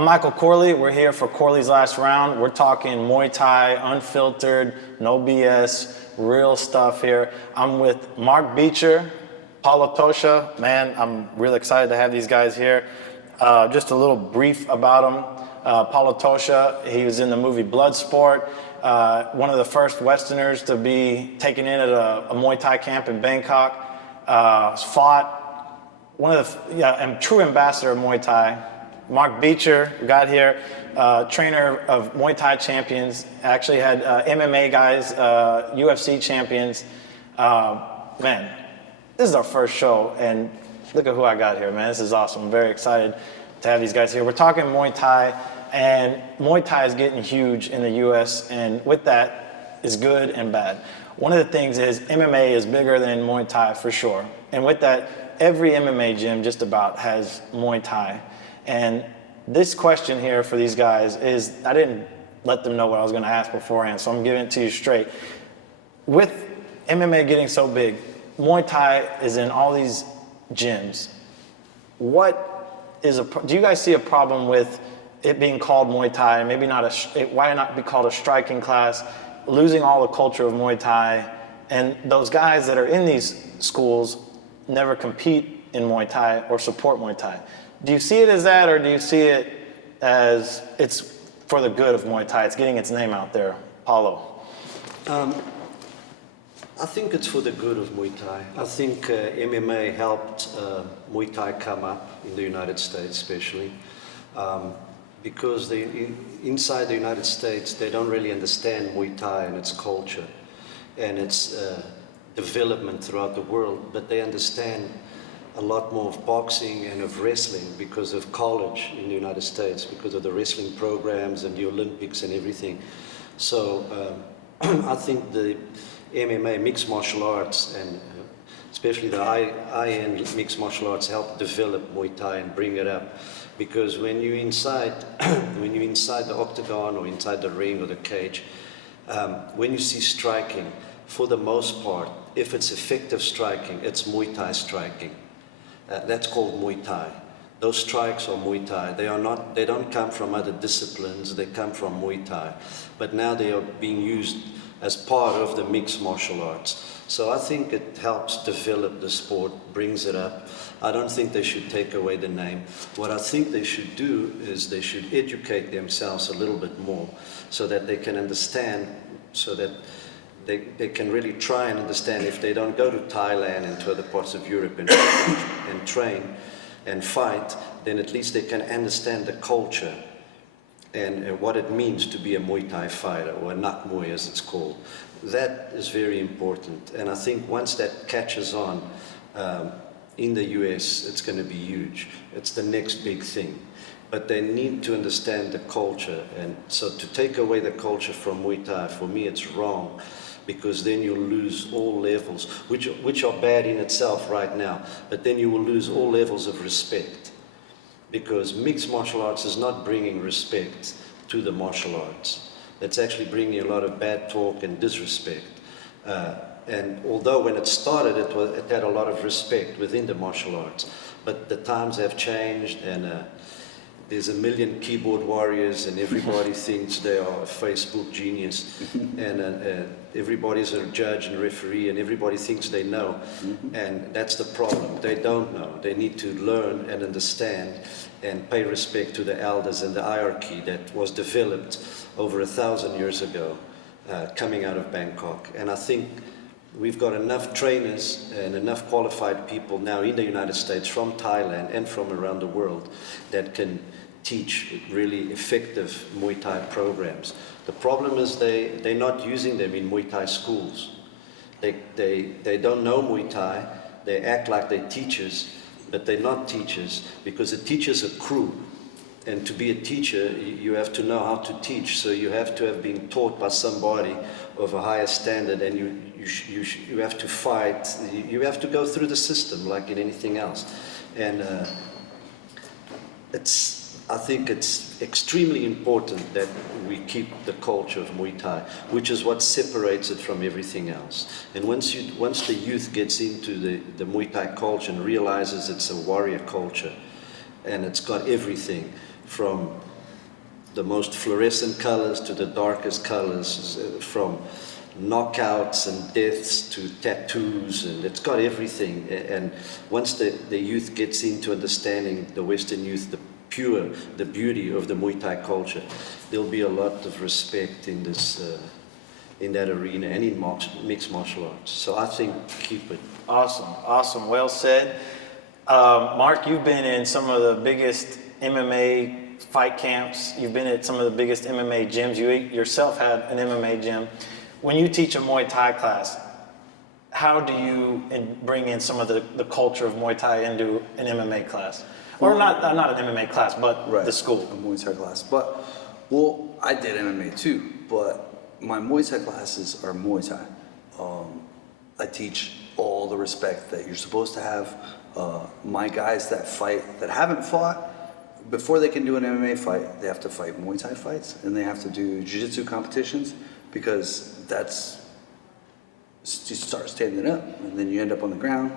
I'm Michael Corley. We're here for Corley's Last Round. We're talking Muay Thai, unfiltered, no BS, real stuff here. I'm with Mark Beecher, Paulo Tocha. Man, I'm really excited to have these guys here. Just a little brief about him. Paulo Tocha, he was in the movie Bloodsport, one of the first Westerners to be taken in at a Muay Thai camp in Bangkok. Fought one of the, and true ambassador of Muay Thai. Mark Beecher got here, trainer of Muay Thai champions, actually had MMA guys, UFC champions. Man, this is our first show, and look at who I got here, man. This is awesome. I'm very excited to have these guys here. We're talking Muay Thai, and Muay Thai is getting huge in the US, and with that is good and bad. One of the things is MMA is bigger than Muay Thai for sure. And with that, every MMA gym just about has Muay Thai. And this question here for these guys is, I didn't let them know what I was going to ask beforehand, so I'm giving it to you straight. With MMA getting so big, Muay Thai is in all these gyms. Do you guys see a problem with it being called Muay Thai? Maybe not why not be called a striking class, losing all the culture of Muay Thai, and those guys that are in these schools never compete in Muay Thai or support Muay Thai? Do you see it as that, or do you see it as it's for the good of Muay Thai? It's getting its name out there. Paulo. I think it's for the good of Muay Thai. I think MMA helped Muay Thai come up in the United States, especially because inside the United States they don't really understand Muay Thai and its culture and its development throughout the world, but they understand a lot more of boxing and of wrestling because of college in the United States, because of the wrestling programs and the Olympics and everything. So I think the MMA, mixed martial arts, and especially the high-end mixed martial arts help develop Muay Thai and bring it up. Because when you're inside the octagon or inside the ring or the cage, when you see striking, for the most part, if it's effective striking, it's Muay Thai striking. That's called Muay Thai. Those strikes are Muay Thai. They don't come from other disciplines, they come from Muay Thai. But now they are being used as part of the mixed martial arts. So I think it helps develop the sport, brings it up. I don't think they should take away the name. What I think they should do is they should educate themselves a little bit more so that they can understand, so that they can really try and understand. If they don't go to Thailand and to other parts of Europe and train and fight, then at least they can understand the culture and what it means to be a Muay Thai fighter, or a Nak Muay as it's called. That is very important. And I think once that catches on in the US, it's going to be huge. It's the next big thing. But they need to understand the culture. And so to take away the culture from Muay Thai, for me, it's wrong. Because then you'll lose all levels, which are bad in itself right now, but then you will lose all levels of respect. Because mixed martial arts is not bringing respect to the martial arts. It's actually bringing a lot of bad talk and disrespect. And although when it started, it had a lot of respect within the martial arts, but the times have changed, and there's a million keyboard warriors, and everybody thinks they are a Facebook genius, and everybody's a judge and referee, and everybody thinks they know, and that's the problem. They don't know. They need to learn and understand and pay respect to the elders and the hierarchy that was developed over 1,000 years ago, coming out of Bangkok. And I think we've got enough trainers and enough qualified people now in the United States, from Thailand and from around the world, that can teach really effective Muay Thai programs. The problem is they're not using them in Muay Thai schools. They don't know Muay Thai. They act like they're teachers, but they're not teachers, because a teacher's a crew. And to be a teacher, you have to know how to teach. So you have to have been taught by somebody of a higher standard, and you have to fight. You have to go through the system like in anything else. And I think it's extremely important that we keep the culture of Muay Thai, which is what separates it from everything else. And once the youth gets into the Muay Thai culture and realizes it's a warrior culture, and it's got everything, from the most fluorescent colors to the darkest colors, from knockouts and deaths to tattoos, and it's got everything. And once the youth gets into understanding, the Western youth, the beauty of the Muay Thai culture, there'll be a lot of respect in this, in that arena and in mixed martial arts. So I think keep it. Awesome. Well said. Mark, you've been in some of the biggest MMA fight camps. You've been at some of the biggest MMA gyms. You yourself had an MMA gym. When you teach a Muay Thai class, how do you bring in some of the culture of Muay Thai into an MMA class? Or not an MMA class, but the school. A Muay Thai class. But, well, I did MMA too, but my Muay Thai classes are Muay Thai. I teach all the respect that you're supposed to have. My guys that fight, that haven't fought, before they can do an MMA fight, they have to fight Muay Thai fights, and they have to do jiu-jitsu competitions, because that's, you start standing up, and then you end up on the ground,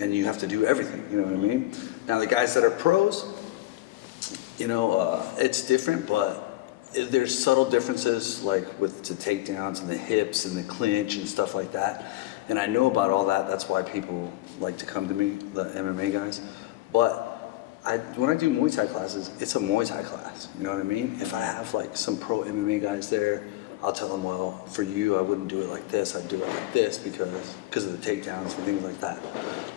and you have to do everything, you know what I mean? Now the guys that are pros, it's different, but there's subtle differences, like with the takedowns and the hips and the clinch and stuff like that. And I know about all that, that's why people like to come to me, the MMA guys. But when I do Muay Thai classes, it's a Muay Thai class, you know what I mean? If I have like some pro MMA guys there, I'll tell them, well, for you, I wouldn't do it like this, I'd do it like this because of the takedowns and things like that.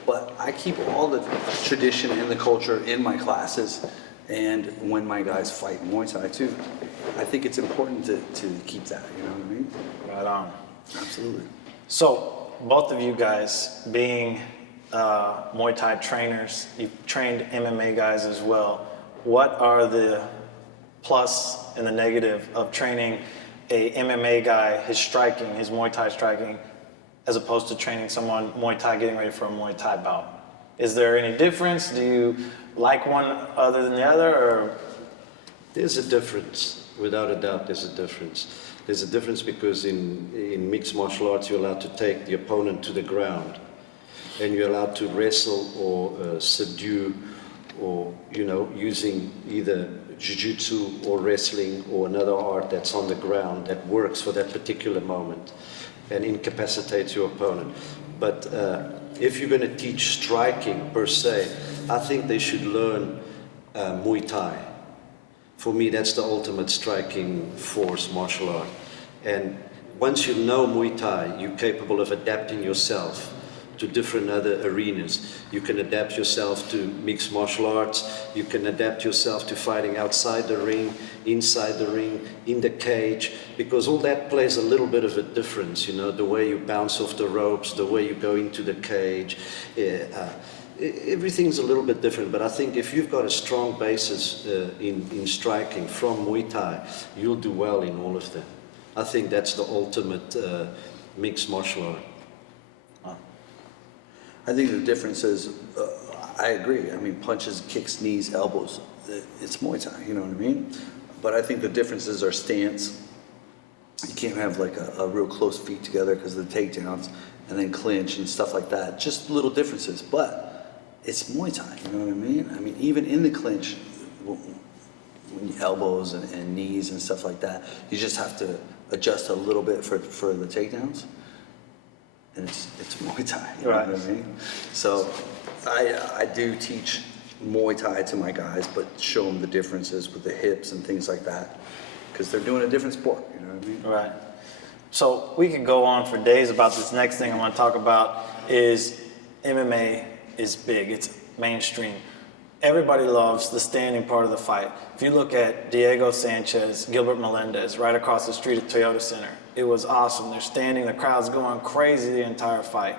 But I keep all the tradition and the culture in my classes, and when my guys fight Muay Thai too. I think it's important to keep that, you know what I mean? Right on. Absolutely. So, both of you guys being Muay Thai trainers, you've trained MMA guys as well. What are the plus and the negative of training a MMA guy, his striking, his Muay Thai striking, as opposed to training someone Muay Thai getting ready for a Muay Thai bout? Is there any difference? Do you like one other than the other, or? There's a difference, without a doubt. There's a difference. There's a difference because in mixed martial arts, you're allowed to take the opponent to the ground, and you're allowed to wrestle or subdue, or using either jiu-jitsu or wrestling or another art that's on the ground that works for that particular moment and incapacitates your opponent. But if you're going to teach striking per se, I think they should learn Muay Thai. For me, that's the ultimate striking force martial art. And once you know Muay Thai, you're capable of adapting yourself to different other arenas. You can adapt yourself to mixed martial arts. You can adapt yourself to fighting outside the ring, inside the ring, in the cage, because all that plays a little bit of a difference, the way you bounce off the ropes, the way you go into the cage. Everything's a little bit different, but I think if you've got a strong basis in striking from Muay Thai, you'll do well in all of them. I think that's the ultimate mixed martial art. I think the difference is, I agree. I mean, punches, kicks, knees, elbows, it's Muay Thai, you know what I mean? But I think the differences are stance. You can't have like a real close feet together because of the takedowns, and then clinch and stuff like that. Just little differences, but it's Muay Thai, you know what I mean? I mean, even in the clinch, when elbows and knees and stuff like that, you just have to adjust a little bit for the takedowns. And it's Muay Thai, you know what I mean? So I do teach Muay Thai to my guys, but show them the differences with the hips and things like that, because they're doing a different sport, you know what I mean? Right. So we could go on for days about this. Next thing I want to talk about is MMA is big. It's mainstream. Everybody loves the standing part of the fight. If you look at Diego Sanchez, Gilbert Melendez, right across the street at Toyota Center, it was awesome. They're standing, the crowd's going crazy the entire fight.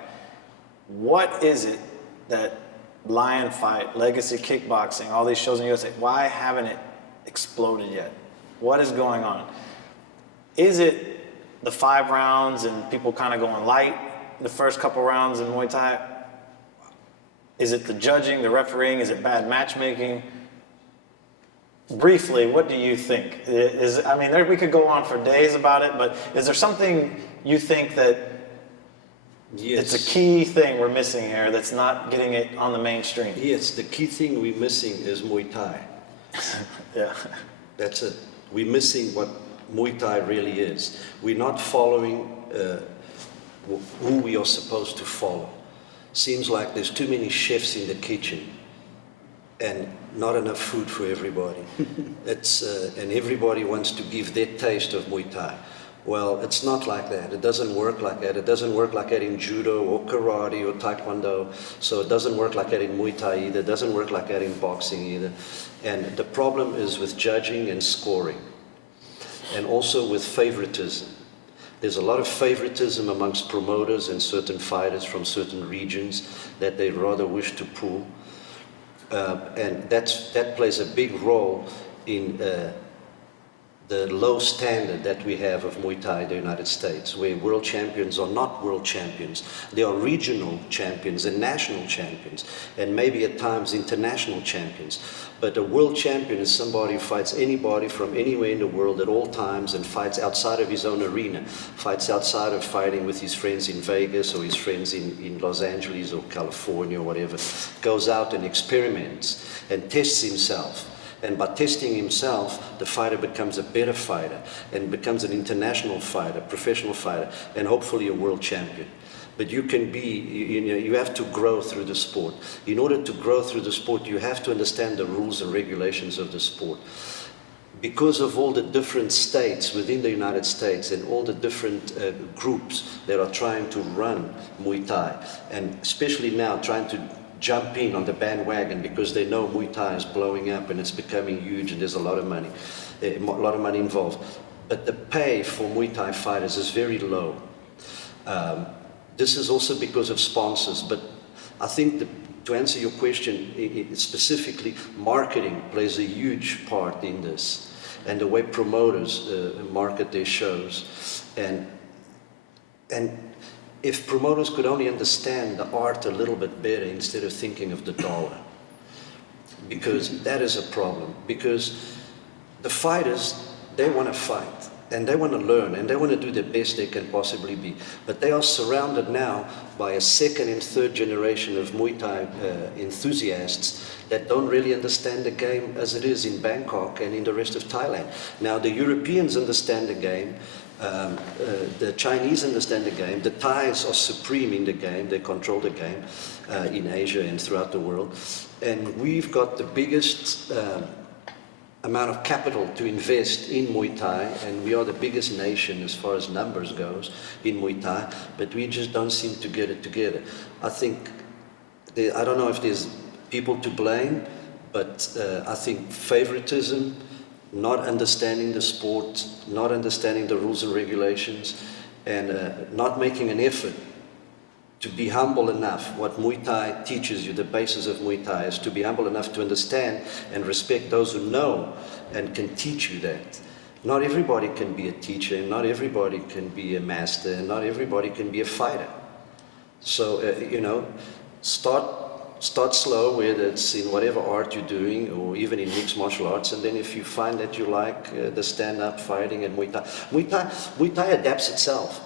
What is it that Lion Fight, Legacy Kickboxing, all these shows in the USA, why haven't it exploded yet? What is going on? Is it the 5 rounds and people kind of going light the first couple rounds in Muay Thai? Is it the judging, the refereeing? Is it bad matchmaking? Briefly, what do you think? We could go on for days about it, but is there something you think that it's a key thing we're missing here that's not getting it on the mainstream? Yes, the key thing we're missing is Muay Thai. Yeah. That's it. We're missing what Muay Thai really is. We're not following who we are supposed to follow. Seems like there's too many chefs in the kitchen and not enough food for everybody. And everybody wants to give their taste of Muay Thai. Well, it's not like that. It doesn't work like that. It doesn't work like that in judo or karate or taekwondo. So it doesn't work like that in Muay Thai either. It doesn't work like that in boxing either. And the problem is with judging and scoring. And also with favoritism. There's a lot of favoritism amongst promoters and certain fighters from certain regions that they rather wish to pull. And that plays a big role in the low standard that we have of Muay Thai in the United States, where world champions are not world champions. They are regional champions and national champions, and maybe at times international champions. But a world champion is somebody who fights anybody from anywhere in the world at all times and fights outside of his own arena, fights outside of fighting with his friends in Vegas or his friends in Los Angeles or California or whatever, goes out and experiments and tests himself. And by testing himself, the fighter becomes a better fighter and becomes an international fighter, professional fighter, and hopefully a world champion. But you can be, you have to grow through the sport. In order to grow through the sport, you have to understand the rules and regulations of the sport. Because of all the different states within the United States and all the different groups that are trying to run Muay Thai, and especially now trying to jump in on the bandwagon because they know Muay Thai is blowing up and it's becoming huge and there's a lot of money involved. But the pay for Muay Thai fighters is very low. This is also because of sponsors, but I think to answer your question specifically, marketing plays a huge part in this, and the way promoters market their shows. And if promoters could only understand the art a little bit better instead of thinking of the dollar, because that is a problem. Because the fighters, they want to fight, and they want to learn, and they want to do the best they can possibly be. But they are surrounded now by a second and third generation of Muay Thai enthusiasts that don't really understand the game as it is in Bangkok and in the rest of Thailand. Now, the Europeans understand the game. The Chinese understand the game. The Thais are supreme in the game. They control the game in Asia and throughout the world. And we've got the biggest amount of capital to invest in Muay Thai, and we are the biggest nation as far as numbers goes in Muay Thai, but we just don't seem to get it together. I think, I don't know if there's people to blame, but I think favoritism, not understanding the sport, not understanding the rules and regulations, and not making an effort to be humble enough. What Muay Thai teaches you, the basis of Muay Thai, is to be humble enough to understand and respect those who know and can teach you that. Not everybody can be a teacher, and not everybody can be a master, and not everybody can be a fighter. So, start slow, whether it's in whatever art you're doing or even in mixed martial arts, and then if you find that you like the stand-up fighting and Muay Thai adapts itself.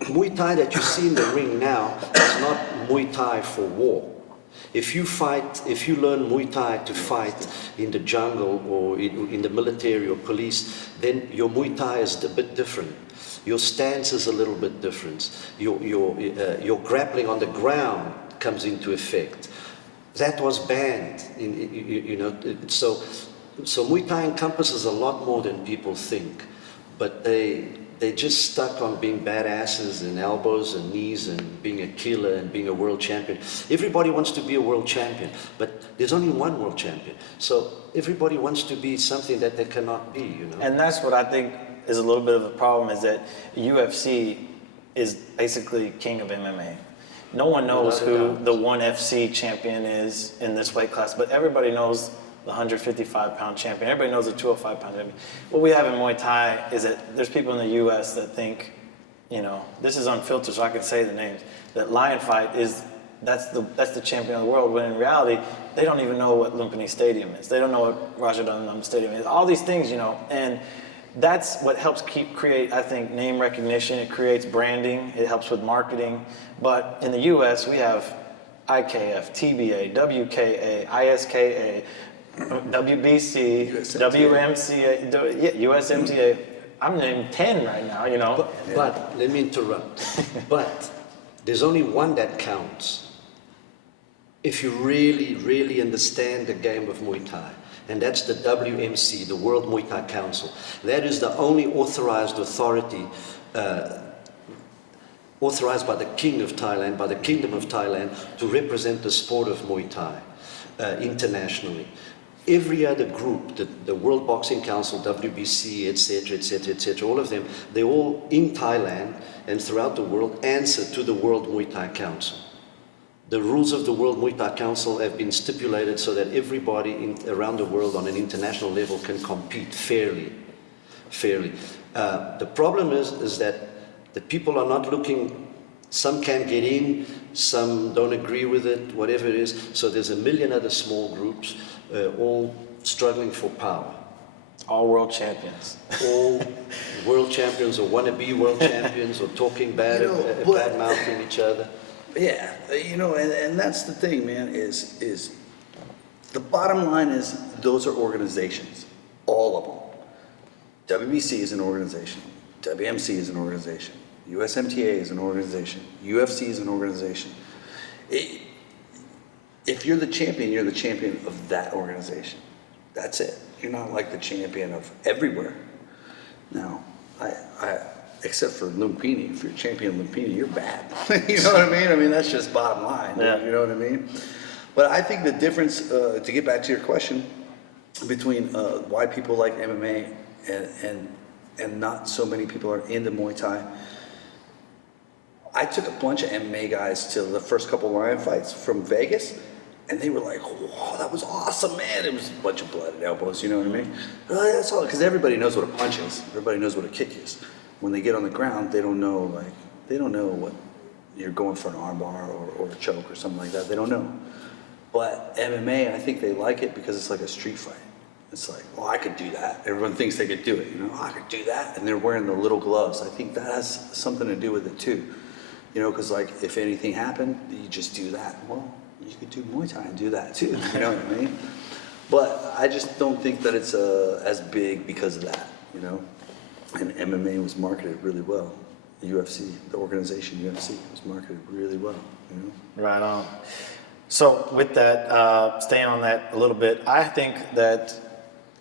Muay Thai that you see in the ring now is not Muay Thai for war. If you learn Muay Thai to fight in the jungle or in the military or police, then your Muay Thai is a bit different. Your stance is a little bit different. Your grappling on the ground comes into effect. That was banned. So Muay Thai encompasses a lot more than people think, but they're just stuck on being badasses and elbows and knees and being a killer and being a world champion. Everybody wants to be a world champion, but there's only one world champion. So everybody wants to be something that they cannot be, And that's what I think is a little bit of a problem, is that UFC is basically king of MMA. No one knows who the ONE FC champion is in this weight class, but everybody knows the 155-pound champion. Everybody knows the 205-pound champion. What we have in Muay Thai is that there's people in the U.S. that think, this is unfiltered, so I can say the names, that Lion Fight that's the champion of the world, when in reality, they don't even know what Lumpini Stadium is. They don't know what Rajadamnam Stadium is. All these things, and that's what helps create, I think, name recognition. It creates branding. It helps with marketing. But in the U.S., we have IKF, TBA, WKA, ISKA, WBC, USMTA. WMCA, USMTA. I'm named 10 right now, you know. But let me interrupt. But there's only one that counts. If you really, really understand the game of Muay Thai, and that's the WMC, the World Muay Thai Council. That is the only authorized authority, authorized by the King of Thailand, by the Kingdom of Thailand, to represent the sport of Muay Thai internationally. Every other group, the World Boxing Council, WBC, etc., all of them, they all in Thailand and throughout the world answer to the World Muay Thai Council. The rules of the World Muay Thai Council have been stipulated so that everybody around the world on an international level can compete fairly. The problem is that the people are not looking, some can't get in, some don't agree with it, whatever it is. So there's a million other small groups all struggling for power. All world champions. All world champions or wannabe world champions or talking bad, bad mouthing each other. Yeah, and that's the thing, man, is the bottom line is those are organizations, all of them. WBC is an organization, WMC is an organization, USMTA is an organization, UFC is an organization. If you're the champion of that organization. That's it. You're not like the champion of everywhere. Now, except for Lumpini, if you're champion of Lumpini, you're bad. You know what I mean? I mean, that's just bottom line. Yeah. You know what I mean? But I think the difference, to get back to your question, between why people like MMA and not so many people are into Muay Thai, I took a bunch of MMA guys to the first couple Lion fights from Vegas, and they were like, "Whoa, that was awesome, man!" It was a bunch of blood and elbows, you know what I mean? That's all, because everybody knows what a punch is. Everybody knows what a kick is. When they get on the ground, they don't know what you're going for, an armbar or a choke or something like that. They don't know. But MMA, I think they like it because it's like a street fight. It's like, oh, I could do that. Everyone thinks they could do it. I could do that, and they're wearing the little gloves. I think that has something to do with it too. Because like if anything happened, you just do that. Well, you could do Muay Thai and do that too. You know what I mean? But I just don't think that it's as big because of that. And MMA was marketed really well. The UFC, the organization UFC, was marketed really well. Right on. So with that, staying on that a little bit, I think that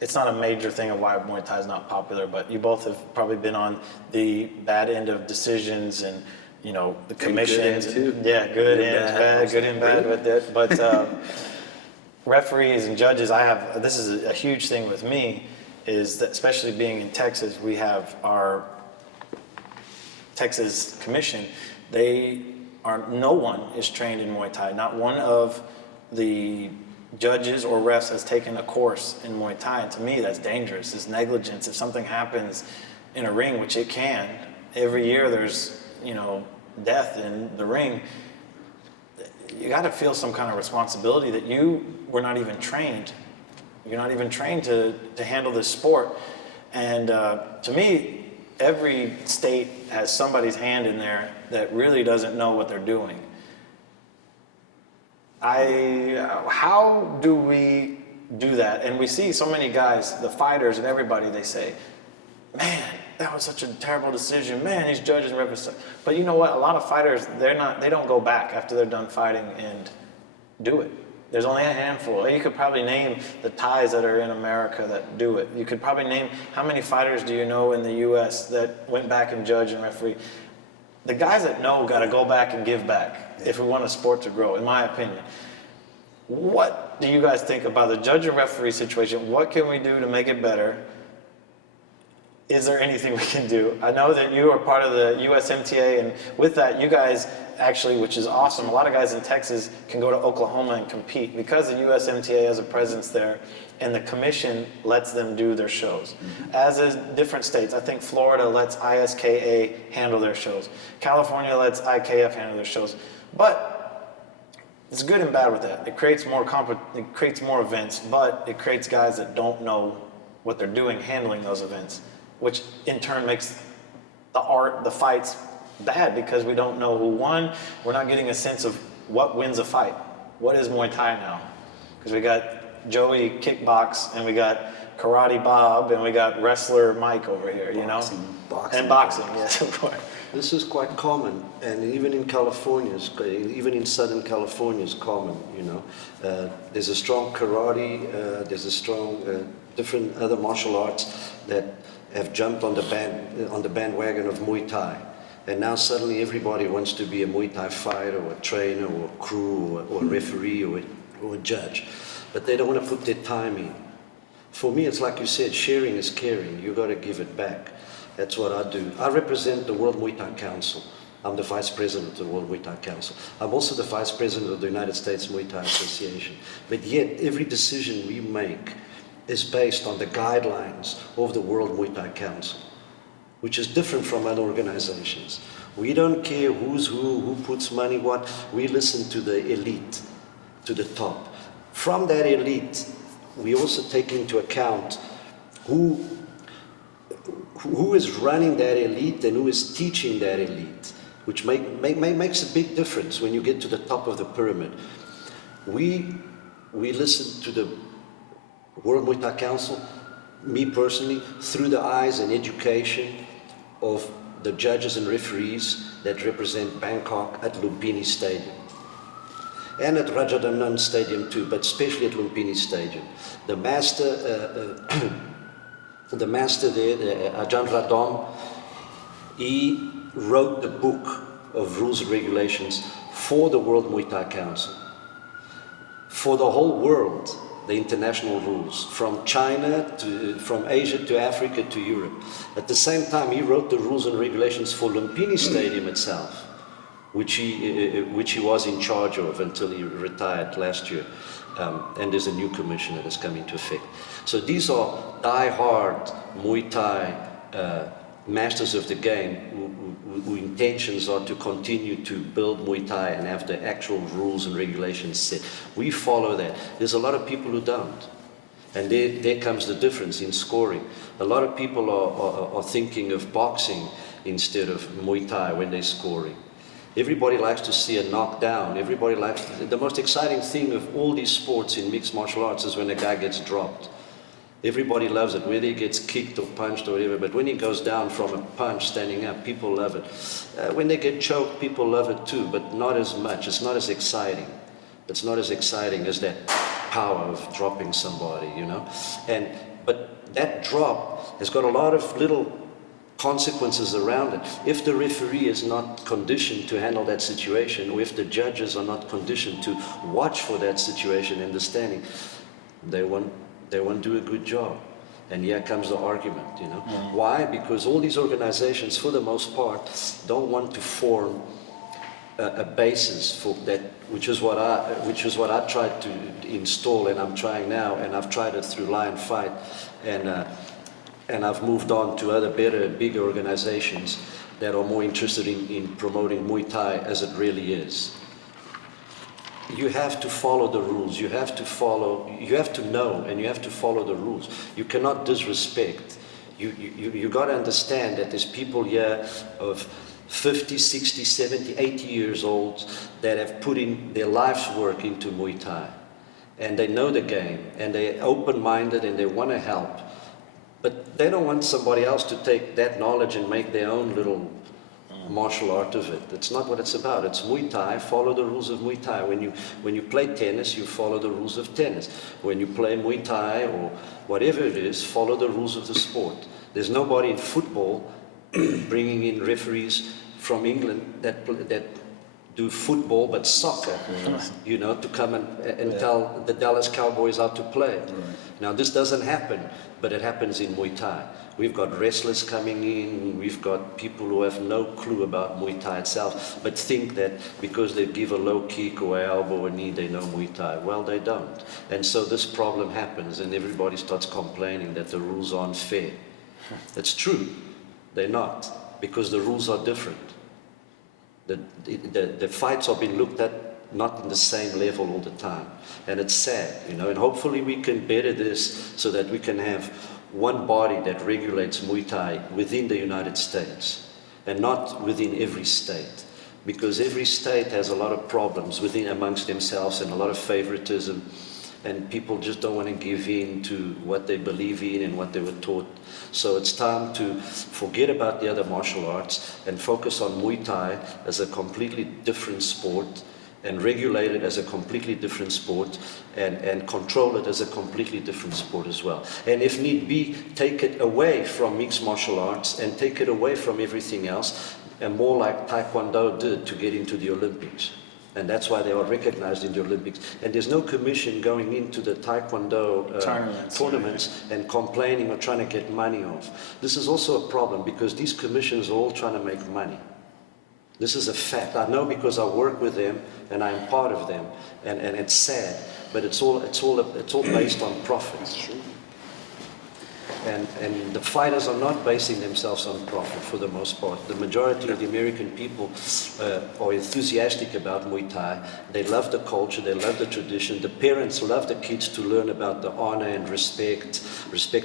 it's not a major thing of why Muay Thai is not popular, but you both have probably been on the bad end of decisions and the commissions. Good end too. Yeah, good and bad, good and bad with it. But referees and judges, this is a huge thing with me, is that especially being in Texas, we have our Texas Commission. No one is trained in Muay Thai. Not one of the judges or refs has taken a course in Muay Thai. And to me, that's dangerous. It's negligence. If something happens in a ring, which it can, every year there's, death in the ring, you got to feel some kind of responsibility that you were not even trained. You're not even trained to handle this sport. And to me, every state has somebody's hand in there that really doesn't know what they're doing. How do we do that? And we see so many guys, the fighters and everybody, they say, man, that was such a terrible decision. Man, these judges and referees. But you know what? A lot of fighters, they don't go back after they're done fighting and do it. There's only a handful. You could probably name the Thais that are in America that do it. You could probably name how many fighters do you know in the U.S. that went back and judge and referee. The guys that know got to go back and give back if we want a sport to grow, in my opinion. What do you guys think about the judge and referee situation? What can we do to make it better? Is there anything we can do? I know that you are part of the USMTA, and with that, you guys actually, which is awesome, a lot of guys in Texas can go to Oklahoma and compete because the USMTA has a presence there, and the commission lets them do their shows. As is different states. I think Florida lets ISKA handle their shows. California lets IKF handle their shows. But it's good and bad with that. It creates more events, but it creates guys that don't know what they're doing handling those events, which in turn makes the fights bad because we don't know who won. We're not getting a sense of what wins a fight. What is Muay Thai now? Because we got Joey Kickbox, and we got Karate Bob, and we got Wrestler Mike over here, you know? Boxing. And boxing, yes, of course. This is quite common, and even in California, even in Southern California, is common. You know, there's a strong karate, there's a strong different other martial arts that have jumped on the bandwagon of Muay Thai, and now suddenly everybody wants to be a Muay Thai fighter, or a trainer, or a crew, or a referee, or a judge, but they don't want to put their time in. For me, it's like you said, sharing is caring. You got to give it back. That's what I do. I represent the World Muay Thai Council. I'm the Vice President of the World Muay Thai Council. I'm also the Vice President of the United States Muay Thai Association. But yet, every decision we make is based on the guidelines of the World Muay Thai Council, which is different from other organizations. We don't care who's who puts money what. We listen to the elite, to the top. From that elite, we also take into account who is running that elite and who is teaching that elite, which makes a big difference when you get to the top of the pyramid. We listen to the World Muay Thai Council, me personally, through the eyes and education of the judges and referees that represent Bangkok at Lumpini Stadium. And at Rajadamnern Stadium too, but especially at Lumpini Stadium. The master there, Ajahn Radom, he wrote the book of rules and regulations for the World Muay Thai Council. For the whole world, the international rules, from China from Asia to Africa to Europe. At the same time, he wrote the rules and regulations for Lumpini Stadium itself, which he was in charge of until he retired last year. And there's a new commission that has come into effect. So these are die-hard Muay Thai masters of the game whose intentions are to continue to build Muay Thai and have the actual rules and regulations set. We follow that. There's a lot of people who don't. And there comes the difference in scoring. A lot of people are thinking of boxing instead of Muay Thai when they're scoring. Everybody likes to see a knockdown. Everybody likes the most exciting thing of all these sports in mixed martial arts is when a guy gets dropped. Everybody loves it, whether he gets kicked or punched or whatever, but when he goes down from a punch standing up, people love it. When they get choked, people love it too, but not as much. It's not as exciting. It's not as exciting as that power of dropping somebody, you know? But that drop has got a lot of little consequences around it. If the referee is not conditioned to handle that situation, or if the judges are not conditioned to watch for that situation and the standing, they won't do a good job. And here comes the argument, you know. Why? Because all these organizations, for the most part, don't want to form a basis for that, which is what I tried to install, and I'm trying now, and I've tried it through Lion Fight, and I've moved on to other better, bigger organizations that are more interested in promoting Muay Thai as it really is. You have to follow the rules. You have to know, and you have to follow the rules. You cannot disrespect. You got to understand that there's people here of 50, 60, 70, 80 years old that have put in their life's work into Muay Thai. And they know the game, and they're open-minded, and they want to help. But they don't want somebody else to take that knowledge and make their own little martial art of it. That's not what it's about. It's Muay Thai. Follow the rules of Muay Thai. When you play tennis, you follow the rules of tennis. When you play Muay Thai or whatever it is, follow the rules of the sport. There's nobody in football bringing in referees from England that do football but soccer, you know, to come and tell the Dallas Cowboys how to play. Right. Now this doesn't happen, but it happens in Muay Thai. We've got wrestlers coming in, we've got people who have no clue about Muay Thai itself, but think that because they give a low kick or an elbow or knee, they know Muay Thai. Well, they don't. And so this problem happens, and everybody starts complaining that the rules aren't fair. It's true, they're not, because the rules are different. The fights are being looked at not in the same level all the time, and it's sad, you know. And hopefully we can better this so that we can have one body that regulates Muay Thai within the United States and not within every state, because every state has a lot of problems within amongst themselves and a lot of favoritism, and people just don't want to give in to what they believe in and what they were taught. So it's time to forget about the other martial arts and focus on Muay Thai as a completely different sport, and regulate it as a completely different sport, and control it as a completely different sport as well. And if need be, take it away from mixed martial arts and take it away from everything else, and more like Taekwondo did to get into the Olympics. And that's why they are recognized in the Olympics. And there's no commission going into the Taekwondo tournaments and complaining or trying to get money off. This is also a problem because these commissions are all trying to make money. This is a fact. I know because I work with them and I'm part of them, and it's sad, but it's all based on profit. And the fighters are not basing themselves on profit for the most part. The majority of the American people are enthusiastic about Muay Thai. They love the culture, they love the tradition. The parents love the kids to learn about the honor and respect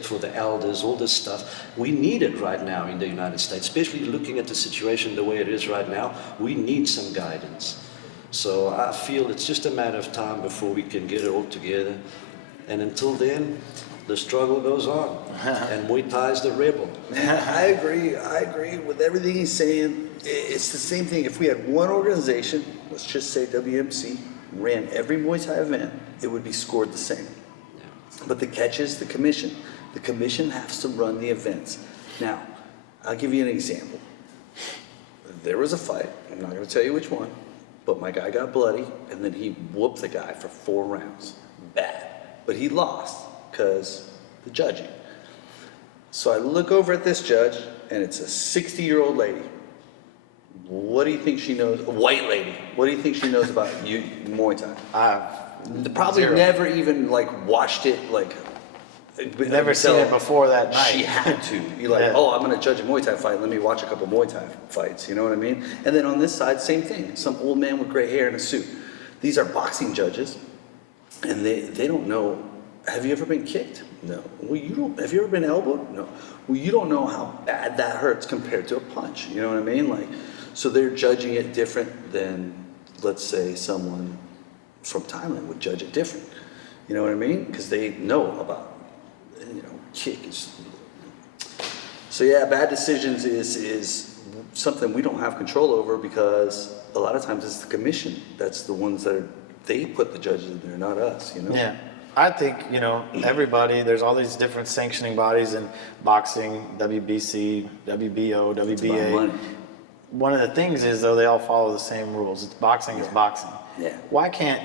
for the elders, all this stuff. We need it right now in the United States, especially looking at the situation the way it is right now. We need some guidance. So I feel it's just a matter of time before we can get it all together. And until then, the struggle goes on, and Muay Thai is the rebel. I agree with everything he's saying. It's the same thing. If we had one organization, let's just say WMC, ran every Muay Thai event, it would be scored the same. Yeah. But the catch is the commission. The commission has to run the events. Now, I'll give you an example. There was a fight, I'm not going to tell you which one, but my guy got bloody, and then he whooped the guy for 4 rounds. Bad. But he lost because the judging. So I look over at this judge, and it's a 60-year-old lady. What do you think she knows? A white lady. What do you think she knows about Muay Thai? Probably zero. never even watched it Never seen it before that night. She had to. You're like, oh, I'm going to judge a Muay Thai fight. Let me watch a couple Muay Thai fights. You know what I mean? And then on this side, same thing. Some old man with gray hair in a suit. These are boxing judges, and they don't know. Have you ever been kicked? No. Well, you don't. Have you ever been elbowed? No. Well, you don't know how bad that hurts compared to a punch. You know what I mean? So they're judging it different than, let's say, someone from Thailand would judge it different. You know what I mean? Because they know about, kick is. So yeah, bad decisions is something we don't have control over because a lot of times it's the commission that's the ones that they put the judges in there, not us. Yeah. I think, everybody, there's all these different sanctioning bodies in boxing, WBC, WBO, WBA. One of the things is, though, they all follow the same rules. Boxing is boxing. Yeah. Why can't,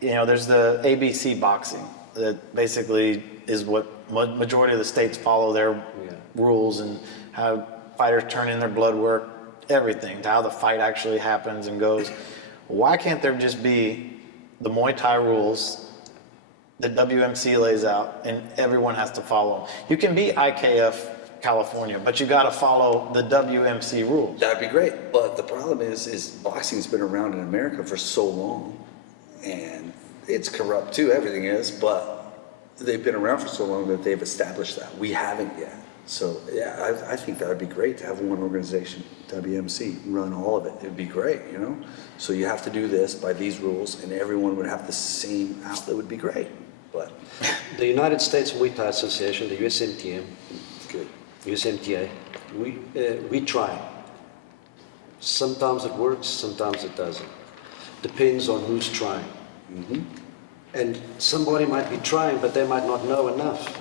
there's the ABC boxing that basically is what majority of the states follow their rules and how fighters turn in their blood work, everything, to how the fight actually happens and goes. Why can't there just be the Muay Thai rules that WMC lays out, and everyone has to follow? You can be IKF California, but you got to follow the WMC rules. That'd be great, but the problem is boxing's been around in America for so long, and it's corrupt too. Everything is, but they've been around for so long that they've established that. We haven't yet. So yeah, I think that would be great to have one organization, WMC, run all of it. It'd be great, So you have to do this by these rules, and everyone would have the same outlet. Would be great. But the United States Muay Thai Association, the USMTM, USMTA, we try. Sometimes it works, sometimes it doesn't. Depends on who's trying. Mm-hmm. And somebody might be trying, but they might not know enough.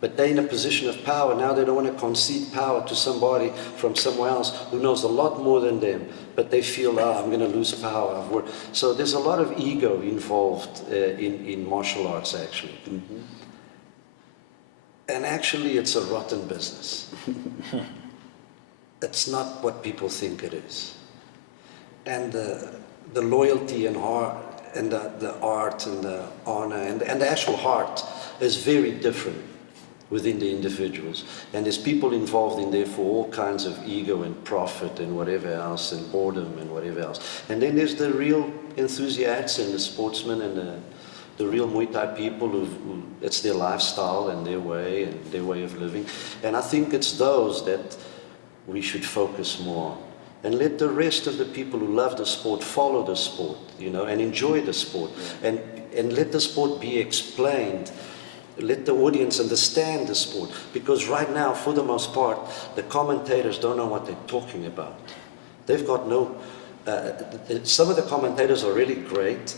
But they're in a position of power. Now they don't want to concede power to somebody from somewhere else who knows a lot more than them. But they feel, I'm going to lose power. So there's a lot of ego involved in martial arts, actually. Mm-hmm. And actually, it's a rotten business. It's not what people think it is. And the loyalty and heart, and the art and the honor and the actual heart is very different within the individuals. And there's people involved in there for all kinds of ego and profit and whatever else, and boredom and whatever else. And then there's the real enthusiasts and the sportsmen and the real Muay Thai people who it's their lifestyle and their way of living. And I think it's those that we should focus more on. and let the rest of the people who love the sport follow the sport, you know, and enjoy the sport, and let the sport be explained. Let the audience understand the sport, because right now, for the most part, the commentators don't know what they're talking about. They've got no. Some of the commentators are really great,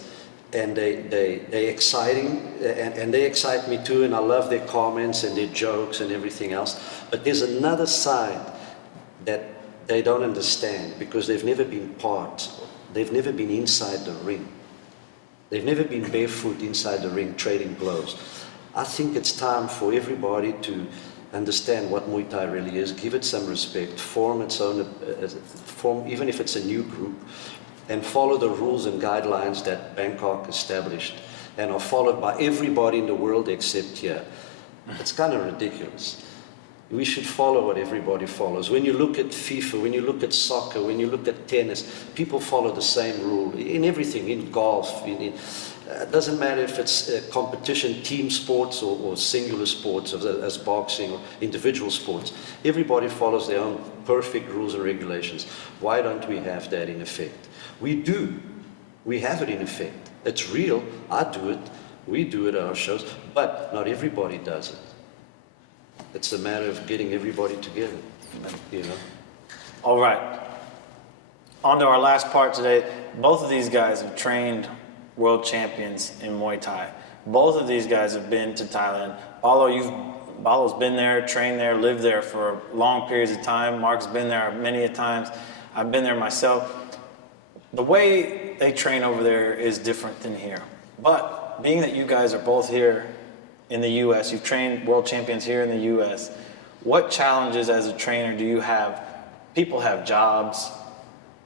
and they're exciting, and they excite me too, and I love their comments and their jokes and everything else. But there's another side that they don't understand, because they've never been they've never been inside the ring. They've never been barefoot inside the ring trading blows. I think it's time for everybody to understand what Muay Thai really is, give it some respect, form its own, even if it's a new group, and follow the rules and guidelines that Bangkok established and are followed by everybody in the world except here. It's kind of ridiculous. We should follow what everybody follows. When you look at FIFA, when you look at soccer, when you look at tennis, people follow the same rule in everything, in golf, it doesn't matter if it's competition, team sports, or singular sports, as boxing or individual sports. Everybody follows their own perfect rules and regulations. Why don't we have that in effect? We do. We have it in effect. It's real. I do it. We do it at our shows. But not everybody does it. It's a matter of getting everybody together, you know. All right. On to our last part today. Both of these guys have trained world champions in Muay Thai. Both of these guys have been to Thailand. Paulo's been there, trained there, lived there for long periods of time. Mark's been there many a times. I've been there myself. The way they train over there is different than here. But being that you guys are both here in the U.S., you've trained world champions here in the U.S., what challenges as a trainer do you have? People have jobs.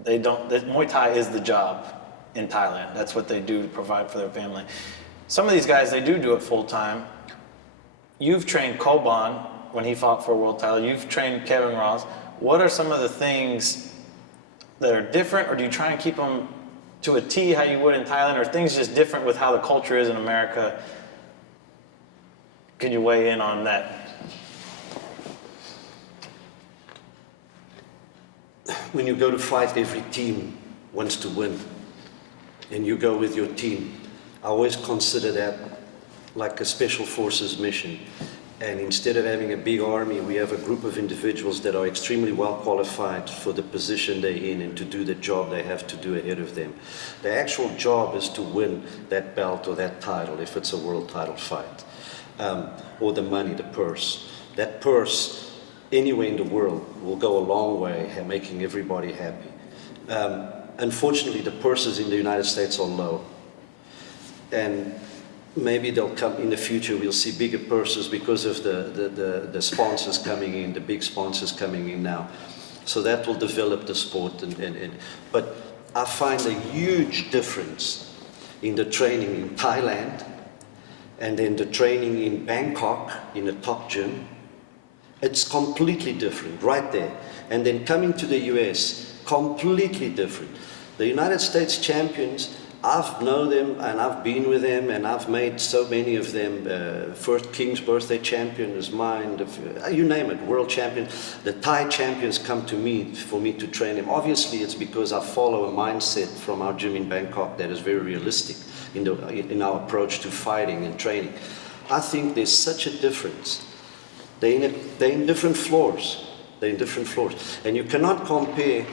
Muay Thai is the job in Thailand. That's what they do to provide for their family. Some of these guys, they do it full time. You've trained Koban when he fought for a world title. You've trained Kevin Ross. What are some of the things that are different, or do you try and keep them to a T how you would in Thailand, or things just different with how the culture is in America? Could you weigh in on that? When you go to fight, every team wants to win. And you go with your team. I always consider that like a special forces mission. And instead of having a big army, we have a group of individuals that are extremely well qualified for the position they're in and to do the job they have to do ahead of them. The actual job is to win that belt or that title, if it's a world title fight. Or the money, the purse. That purse, anywhere in the world, will go a long way in making everybody happy. Unfortunately, the purses in the United States are low. And maybe they'll come in the future, we'll see bigger purses because of the sponsors coming in, the big sponsors coming in now. So that will develop the sport. But I find a huge difference in the training in Thailand and then the training in Bangkok, in a top gym. It's completely different, right there. And then coming to the US, completely different. The United States champions, I've known them and I've been with them and I've made so many of them. First King's birthday champion is mine, you name it, world champion. The Thai champions come to me for me to train them. Obviously it's because I follow a mindset from our gym in Bangkok that is very realistic in our approach to fighting and training. I think there's such a difference. They're in different floors. They're in different floors. And you cannot compare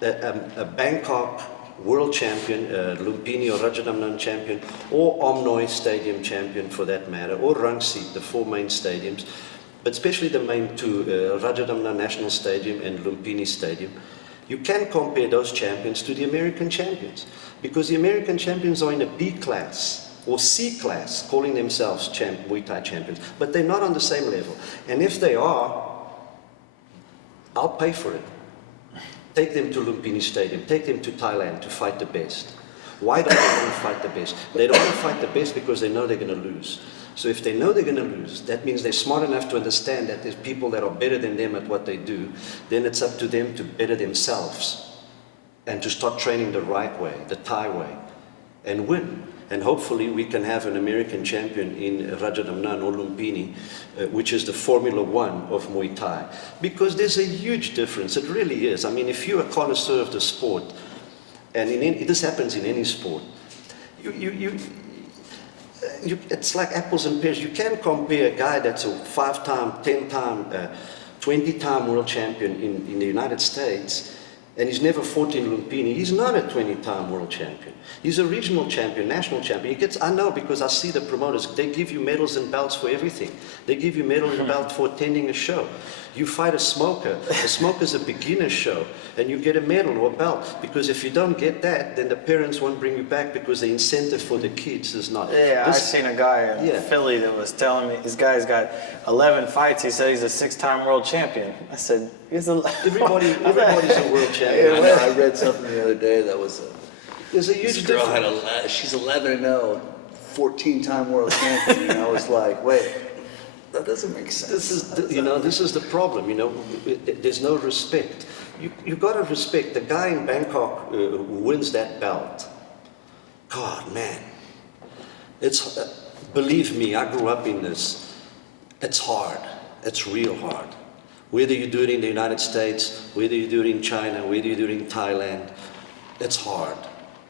a Bangkok world champion, Lumpini or Rajadamnern champion, or Omnoi Stadium champion for that matter, or Rangsit, the four main stadiums, but especially the main two, Rajadamnern National Stadium and Lumpini Stadium. You can compare those champions to the American champions, because the American champions are in a B class or C class, calling themselves Muay Thai champions, but they're not on the same level. And if they are, I'll pay for it. Take them to Lumpini Stadium, take them to Thailand to fight the best. Why don't they want to fight the best? They don't want to fight the best because they know they're going to lose. So if they know they're going to lose, that means they're smart enough to understand that there's people that are better than them at what they do. Then it's up to them to better themselves and to start training the right way, the Thai way, and win. And hopefully we can have an American champion in Rajadamnern or Lumpini, which is the Formula One of Muay Thai. Because there's a huge difference, it really is. I mean, if you're a connoisseur of the sport, and this happens in any sport, it's like apples and pears. You can't compare a guy that's a 5-time, 10-time, 20-time world champion in the United States, and he's never fought in Lumpini. He's not a 20-time world champion. He's a regional champion, national champion. I know because I see the promoters, they give you medals and belts for everything. They give you medal and belt for attending a show. You fight a smoker's a beginner show, and you get a medal or a belt, because if you don't get that, then the parents won't bring you back because the incentive for the kids is not. Yeah, I seen a guy in Philly that was telling me, this guy's got 11 fights, he said he's a 6-time world champion. I said, everybody's a world champion. I read something the other day that was there's a huge this girl difference. she's 11-0, 14-time world champion, and I was like, wait, that doesn't make sense. This is the problem. There's no respect. You got to respect the guy in Bangkok who wins that belt. God, man, it's believe me, I grew up in this. It's hard. It's real hard. Whether you do it in the United States, whether you do it in China, whether you do it in Thailand, it's hard.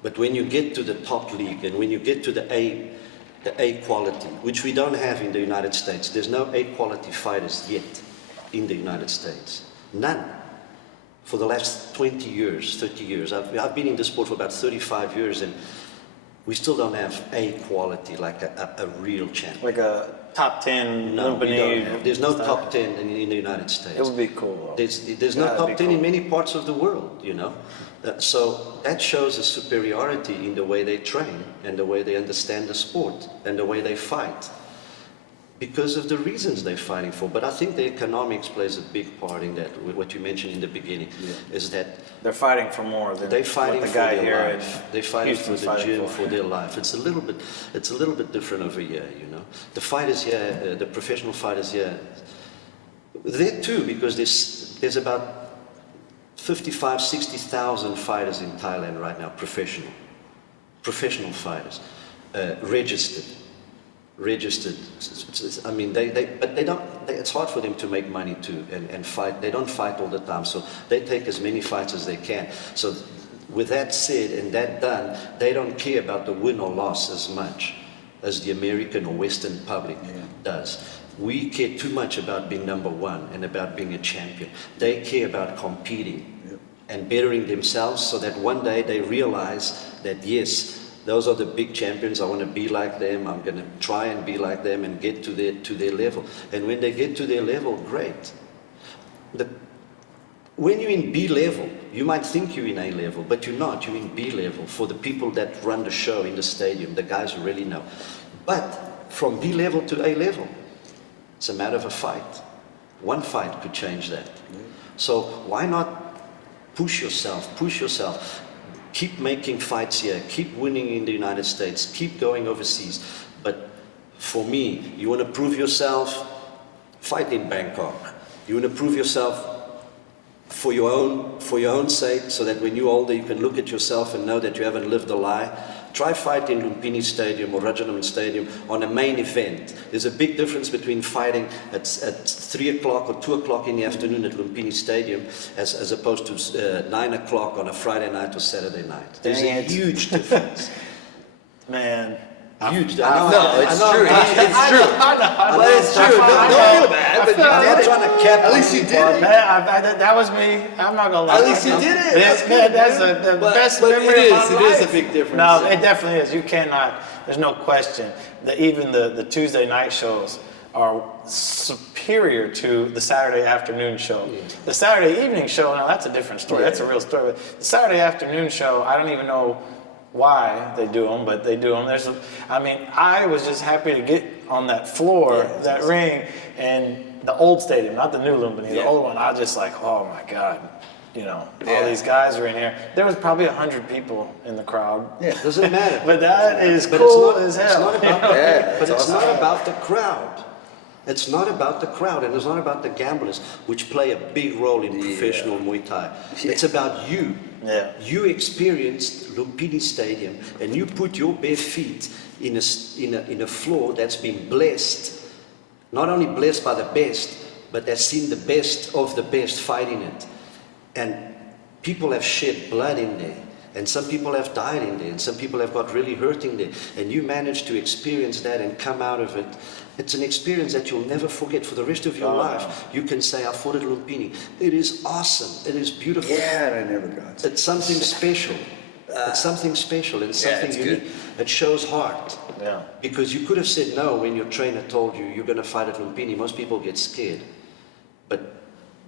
But when you get to the top league and when you get to the A quality, which we don't have in the United States, there's no A quality fighters yet in the United States. None. For the last 20 years, 30 years. I've been in this sport for about 35 years, and we still don't have A quality, like a real champion. like a top 10 No, we don't Lumpini. have. There's no stuff. top 10 in the United States. It would be cool, though. There's no That'd top be 10 cool. in many parts of the world, So that shows a superiority in the way they train and the way they understand the sport and the way they fight, because of the reasons they're fighting for. But I think the economics plays a big part in that. What you mentioned in the beginning is that They're fighting for more than they're fighting what for the guy their here life. in They're fighting for Houston's the fighting gym, for. for their life. It's a little bit different over here, The fighters here, the professional fighters here, they're too, because there's about 55, 60,000 fighters in Thailand right now, professional fighters, registered. I mean, but they don't. It's hard for them to make money too and fight. They don't fight all the time, so they take as many fights as they can. So, with that said and that done, they don't care about the win or loss as much as the American or Western public does. We care too much about being number one and about being a champion. They care about competing and bettering themselves, so that one day they realize that yes, those are the big champions. I want to be like them. I'm going to try and be like them and get to their level. And when they get to their level, great. When you're in B level, you might think you're in A level, but you're not. You're in B level for the people that run the show in the stadium, the guys who really know. But from B level to A level, it's a matter of a fight. One fight could change that. So why not push yourself. Keep making fights here, keep winning in the United States, keep going overseas. But for me, you want to prove yourself, fight in Bangkok. You want to prove yourself for your own sake, so that when you're older you can look at yourself and know that you haven't lived a lie. Try fighting in Lumpini Stadium or Rajadamnern Stadium on a main event. There's a big difference between fighting at 3 o'clock or 2 o'clock in the afternoon at Lumpini Stadium as opposed to 9 o'clock on a Friday night or Saturday night. There's a huge difference. Man. Huge. No, it's true. It's true. But it's true. Don't feel bad, but I'm not trying to cap. At least you did it. Man, that was me. I'm not gonna lie. At least you did it. That's Man, that's the best memory of my life. It is a big difference. No, it definitely is. You cannot. There's no question. Even the Tuesday night shows are superior to the Saturday afternoon show. Yeah. The Saturday evening show, now that's a different story. That's a real story. But the Saturday afternoon show, I don't even know why they do them, but they do them. I was just happy to get on that floor, that ring, and the old stadium, not the new Lumpini, the old one. I was just like, oh my God, all these guys are in here. There was probably 100 people in the crowd. Yeah, doesn't matter. But that is cool as hell. It's not about the crowd. It's not about the crowd, and it's not about the gamblers, which play a big role in professional Muay Thai. It's about you. Yeah. You experienced Lumpini Stadium, and you put your bare feet in a floor that's been blessed, not only blessed by the best, but that's seen the best of the best fighting it. And people have shed blood in there. And some people have died in there, and some people have got really hurt in there. And you managed to experience that and come out of it. It's an experience that you'll never forget for the rest of your life. You can say, I fought at Lumpini. It is awesome. It is beautiful. Yeah, and I never got to. It's something special. It's something special and something it's unique. good. It shows heart. Yeah. Because you could have said no when your trainer told you you're going to fight at Lumpini. Most people get scared. But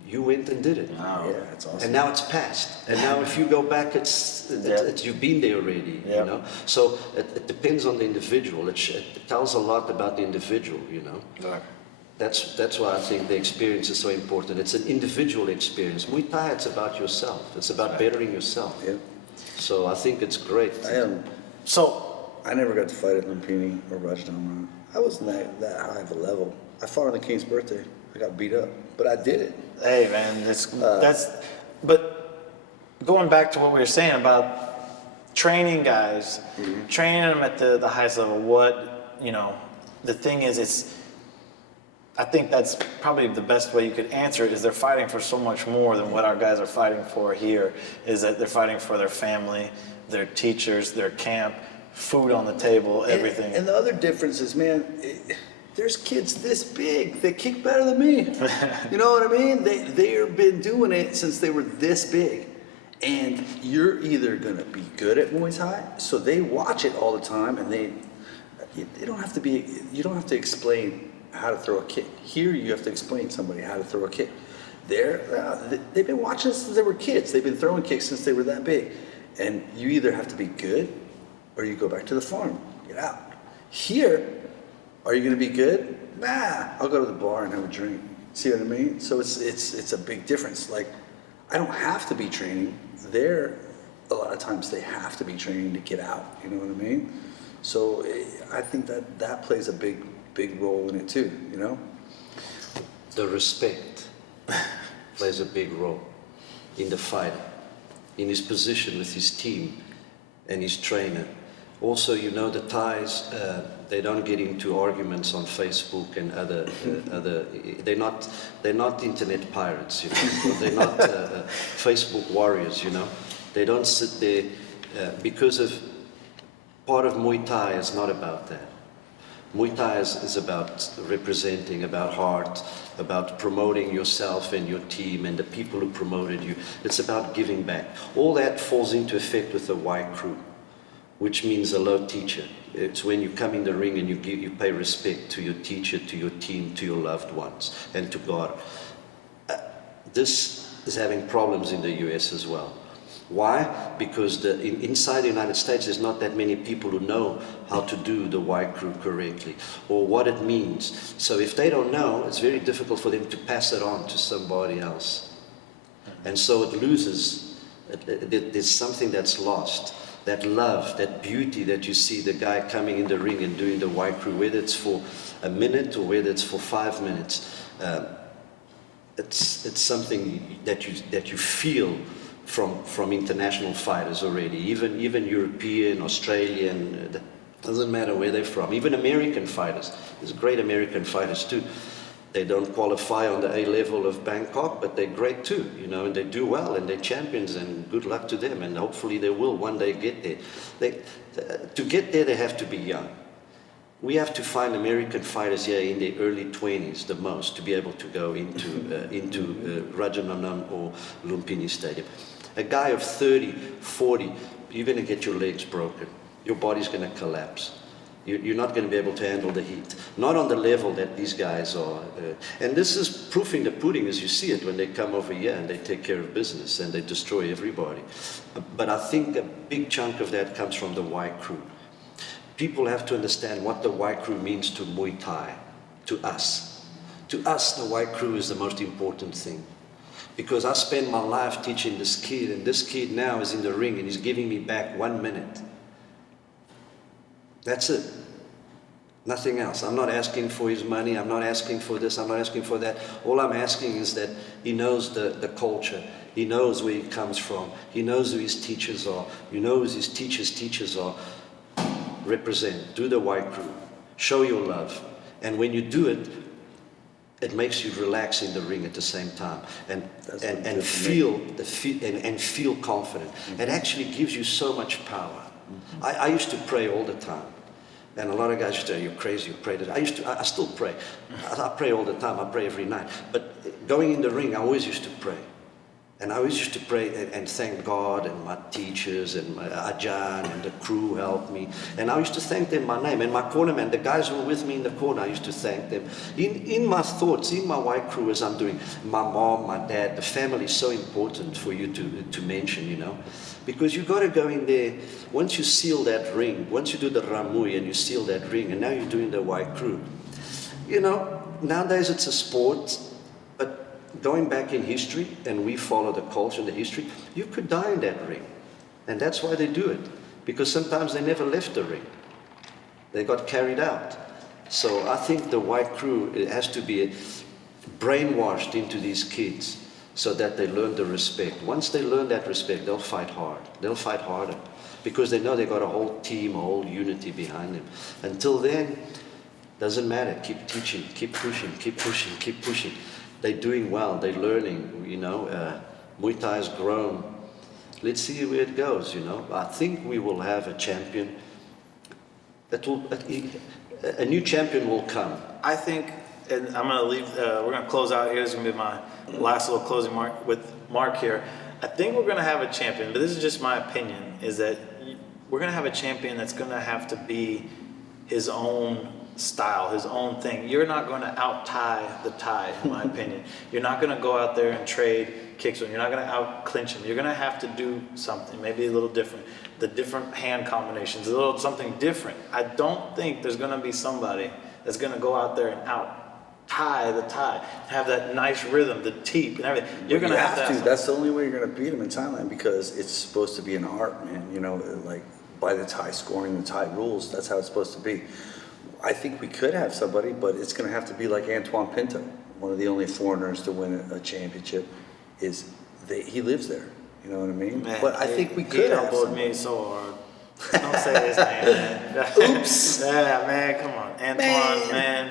you went and did it. Yeah, it's awesome. And now it's past. And now if you go back, you've been there already, Yeah. you know. So it depends on the individual. It tells a lot about the individual, you know. Right. That's why I think the experience is so important. It's an individual experience. Muay Thai, it's about yourself. It's about bettering yourself. Yeah. So I think it's great. I never got to fight at Lumpini or Rajadamnern. I wasn't that high of a level. I fought on the King's birthday. I got beat up, but I did it. Hey man, but going back to what we were saying about training guys, training them at the highest level, the thing is, I think that's probably the best way you could answer it, is they're fighting for so much more than what our guys are fighting for here, is that they're fighting for their family, their teachers, their camp, food on the table, everything. And the other difference is, man, there's kids this big that kick better than me. You know what I mean? They've been doing it since they were this big. And you're either gonna be good at Muay Thai, so they watch it all the time, and you don't have to explain how to throw a kick. Here you have to explain to somebody how to throw a kick. They've been watching since they were kids. They've been throwing kicks since they were that big. And you either have to be good, or you go back to the farm, get out. Here, are you gonna be good? Nah, I'll go to the bar and have a drink. See what I mean? So it's a big difference. Like, I don't have to be training. There, a lot of times they have to be training to get out. You know what I mean? So I think that plays a big role in it too. You know? The respect plays a big role in the fight, in his position with his team and his trainer. Also, you know, the Thais, they don't get into arguments on Facebook and other. They're not internet pirates, you know. They're not Facebook warriors, you know. They don't sit there because of part of Muay Thai is not about that. Muay Thai is about representing, about heart, about promoting yourself and your team and the people who promoted you. It's about giving back. All that falls into effect with the white crew, which means hello teacher. It's when you come in the ring and you pay respect to your teacher, to your team, to your loved ones, and to God. This is having problems in the US as well. Why? Because inside the United States, there's not that many people who know how to do the white crew correctly, or what it means. So if they don't know, it's very difficult for them to pass it on to somebody else. And so it loses, there's something that's lost. That love, that beauty that you see the guy coming in the ring and doing the white crew, whether it's for a minute or whether it's for 5 minutes, it's something that you feel from international fighters already, even European, Australian, doesn't matter where they're from, even American fighters. There's great American fighters too. They don't qualify on the A level of Bangkok, but they're great too, you know, and they do well, and they're champions, and good luck to them, and hopefully they will one day get there. To get there, they have to be young. We have to find American fighters here in their early 20s, the most, to be able to go into Rajadamnern or Lumpini Stadium. A guy of 30, 40, you're going to get your legs broken. Your body's going to collapse. You're not going to be able to handle the heat. Not on the level that these guys are. And this is proof in the pudding as you see it when they come over here and they take care of business and they destroy everybody. But I think a big chunk of that comes from the white crew. People have to understand what the white crew means to Muay Thai, to us. To us, the white crew is the most important thing. Because I spend my life teaching this kid, and this kid now is in the ring and he's giving me back 1 minute. That's it. Nothing else. I'm not asking for his money. I'm not asking for this. I'm not asking for that. All I'm asking is that he knows the culture. He knows where he comes from. He knows who his teachers are. He knows his teachers are. Represent. Do the white crew. Show your love. And when you do it, it makes you relax in the ring at the same time and feel confident. It actually gives you so much power. I used to pray all the time. And a lot of guys used to say, you're crazy, you pray. I still pray. I pray all the time. I pray every night. But going in the ring, I always used to pray. And I always used to pray and thank God and my teachers and my Ajahn and the crew helped me. And I used to thank them by name. And my cornerman, the guys who were with me in the corner, I used to thank them. In my thoughts, in my white crew as I'm doing, my mom, my dad, the family is so important for you to mention, you know. Because you got to go in there, once you seal that ring, once you do the ramui and you seal that ring, and now you're doing the white crew. You know, nowadays it's a sport, but going back in history, and we follow the culture and the history, you could die in that ring. And that's why they do it. Because sometimes they never left the ring. They got carried out. So I think the white crew, it has to be brainwashed into these kids so that they learn the respect. Once they learn that respect, they'll fight hard. They'll fight harder. Because they know they got a whole team, a whole unity behind them. Until then, doesn't matter. Keep teaching, keep pushing, keep pushing, keep pushing. They're doing well, they're learning, you know. Muay Thai has grown. Let's see where it goes, you know. I think we will have a champion. A new champion will come. I think, and I'm going to leave, we're going to close out here. This is going to be my last little closing mark with Mark here. I think we're going to have a champion, but this is just my opinion, is that we're going to have a champion that's going to have to be his own style, his own thing. You're not going to out-tie the Thai, in my opinion. You're not going to go out there and trade kicks with him. You're not going to out-clinch him. You're going to have to do something, maybe a little different. The different hand combinations, a little something different. I don't think there's going to be somebody that's going to go out there and out-tie the Thai, have that nice rhythm, the teep and everything. You're going to have to. That's the only way you're going to beat him in Thailand, because it's supposed to be an art, man. You know, like by the Thai scoring, the Thai rules, that's how it's supposed to be. I think we could have somebody, but it's going to have to be like Antoine Pinto, one of the only foreigners to win a championship. He lives there, you know what I mean? Man, but I think we could he have elbowed me so hard. Don't say his name, man. Oops. Yeah, man, come on. Antoine, man.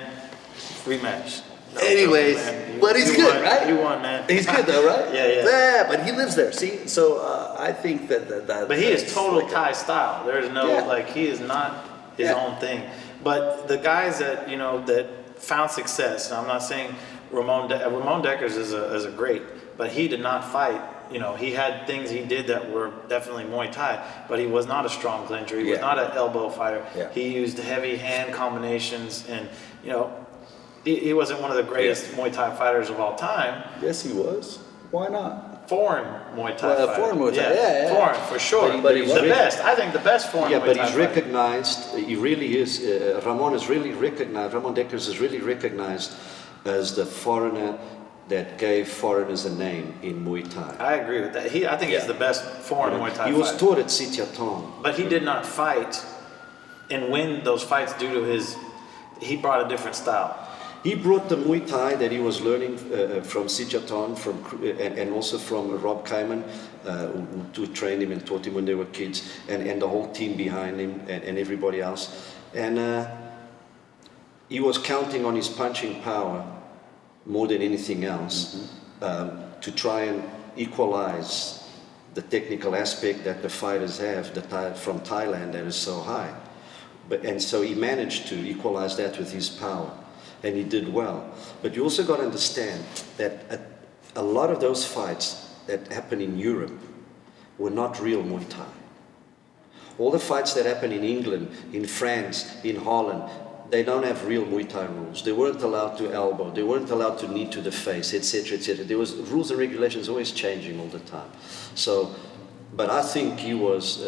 Rematch. No, Anyways, man. but he's good, won, right? You won, man. He's good though, right? Yeah. But he lives there. See, so I think that. But he is total like Thai style. There's no, Yeah. like, he is not his own thing. But the guys that, you know, that found success, and I'm not saying Ramon Dekkers is a great, but he did not fight. You know, he had things he did that were definitely Muay Thai, but he was not a strong clincher. He was not an elbow fighter. Yeah. He used heavy hand combinations, and, you know, he wasn't one of the greatest Muay Thai fighters of all time. Yes, he was. Why not? Foreign Muay Thai Well, fighter. foreign Muay Thai, yeah. Foreign, for sure. But he's the best. I think the best foreign Muay Thai but he's fighter. recognized, he really is, Ramon Dekkers is really recognized as the foreigner that gave foreigners a name in Muay Thai. I agree with that. I think he's the best foreign Muay Thai He was fighter. taught at Sityaton. But he did not fight and win those fights due to he brought a different style. He brought the Muay Thai that he was learning from Sityaton and also from Rob Kaiman, who trained him and taught him when they were kids, and the whole team behind him and everybody else. And he was counting on his punching power more than anything else to try and equalize the technical aspect that the fighters have from Thailand that is so high. And so he managed to equalize that with his power. And he did well. But you also got to understand that a lot of those fights that happen in Europe were not real Muay Thai. All the fights that happen in England, in France, in Holland, they don't have real Muay Thai rules. They weren't allowed to elbow. They weren't allowed to knee to the face, etc., etc. There was rules and regulations always changing all the time. So, but I think he was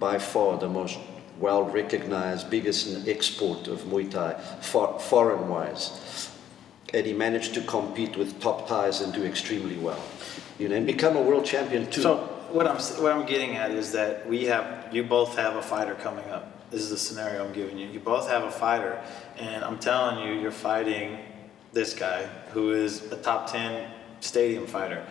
by far the most well-recognized, biggest export of Muay Thai, foreign-wise. And he managed to compete with top Thais and do extremely well, you know, and become a world champion too. So what I'm getting at is that you both have a fighter coming up this is the scenario I'm giving you. You both have a fighter, and I'm telling you, you're fighting this guy who is a top 10 stadium fighter.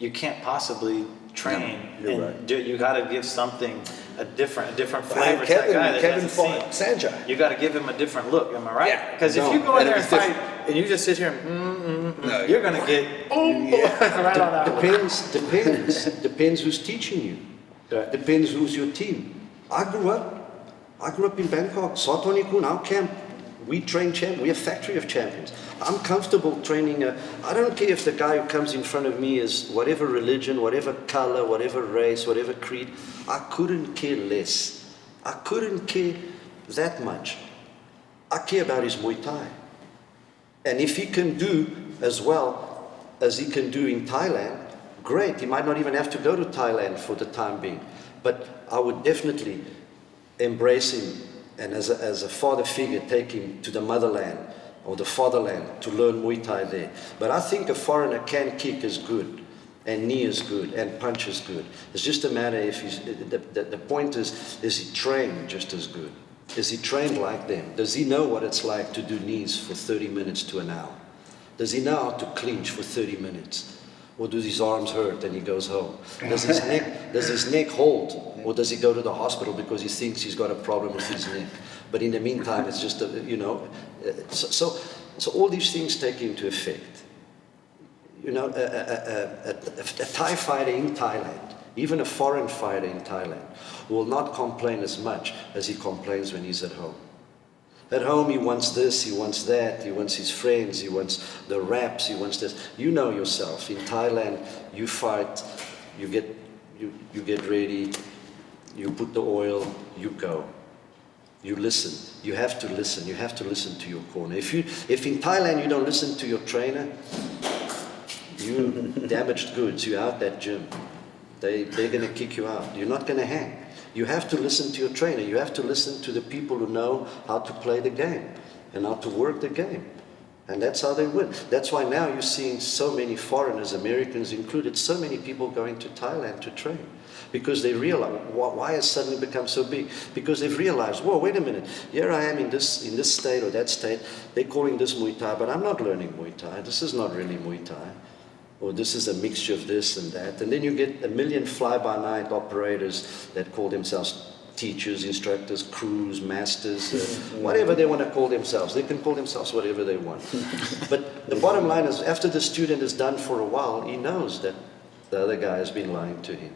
You can't possibly train, you're right. you got to give something a different flavor to that guy that Kevin hasn't fought seen. Sanjay. You got to give him a different look. Am I right? Yeah. Because No, if you go in and there it and was fight, and you just sit here, No, you're gonna get right on that one. Depends who's teaching you. Depends who's your team. I grew up in Bangkok. Satoni Kun, our camp, we train champions. We're a factory of champions. I'm comfortable training. I don't care if the guy who comes in front of me is whatever religion, whatever color, whatever race, whatever creed. I couldn't care less. I couldn't care that much. I care about his Muay Thai. And if he can do as well as he can do in Thailand, great. He might not even have to go to Thailand for the time being. But I would definitely embrace him and as a father figure take him to the motherland or the fatherland to learn Muay Thai there. But I think a foreigner can kick as good and knee is good and punch is good. It's just a matter if he's, the point is he trained just as good? Is he trained like them? Does he know what it's like to do knees for 30 minutes to an hour? Does he know how to clinch for 30 minutes? Or do his arms hurt and he goes home? Does his neck hold? Or does he go to the hospital because he thinks he's got a problem with his neck? But in the meantime, it's just, so all these things take into effect. You know, a Thai fighter in Thailand, even a foreign fighter in Thailand, will not complain as much as he complains when he's at home. At home, he wants this, he wants that, he wants his friends, he wants the raps, he wants this. You know yourself. In Thailand, you fight, you get ready, you put the oil, you go. You listen. You have to listen. You have to listen to your corner. If in Thailand you don't listen to your trainer, you damaged goods. You're out that gym. They're going to kick you out. You're not going to hang. You have to listen to your trainer. You have to listen to the people who know how to play the game and how to work the game. And that's how they win. That's why now you're seeing so many foreigners, Americans included, so many people going to Thailand to train. Because they realize, why has suddenly become so big? Because they've realized, whoa, wait a minute, here I am in this state or that state, they're calling this Muay Thai, but I'm not learning Muay Thai. This is not really Muay Thai. Or this is a mixture of this and that. And then you get a million fly-by-night operators that call themselves teachers, instructors, crews, masters, whatever they want to call themselves. They can call themselves whatever they want. But the bottom line is, after the student is done for a while, he knows that the other guy has been lying to him.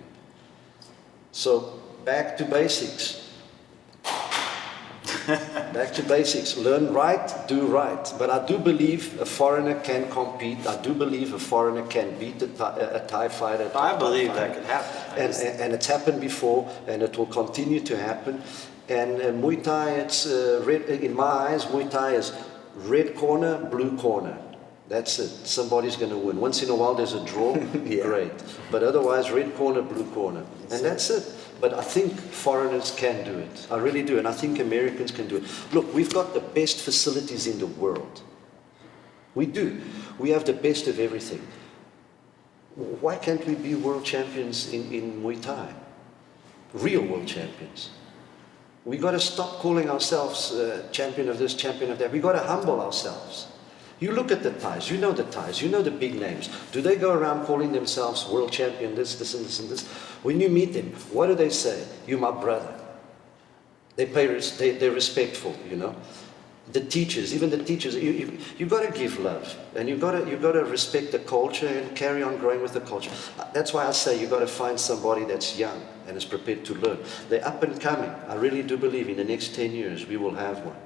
So, back to basics. Back to basics. Learn right, do right. But I do believe a foreigner can compete. I do believe a foreigner can beat a Thai fighter. I believe that could happen. And it's happened before, and it will continue to happen. And Muay Thai, it's in my eyes, Muay Thai is red corner, blue corner. That's it. Somebody's going to win. Once in a while there's a draw, Yeah. Great. But otherwise, red corner, blue corner. And that's it. But I think foreigners can do it. I really do. And I think Americans can do it. Look, we've got the best facilities in the world. We do. We have the best of everything. Why can't we be world champions in Muay Thai? Real world champions. We got to stop calling ourselves champion of this, champion of that. We got to humble ourselves. You look at the Thais, you know the big names. Do they go around calling themselves world champion, this, and this, and this? When you meet them, what do they say? You're my brother. They're respectful, you know. The teachers, even the teachers, you got to give love. And you got to respect the culture and carry on growing with the culture. That's why I say you got to find somebody that's young and is prepared to learn. They're up and coming. I really do believe in the next 10 years we will have one.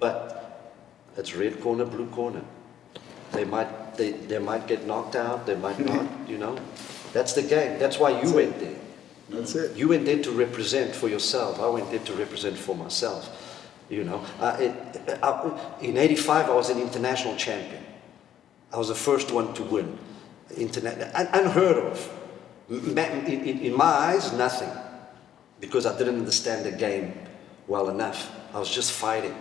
But it's red corner, blue corner. They might get knocked out, they might not, you know. That's the game. That's why you went there. That's it. You went there to represent for yourself. I went there to represent for myself. You know, in '85 I was an international champion. I was the first one to win. Unheard of. In my eyes, nothing. Because I didn't understand the game well enough. I was just fighting.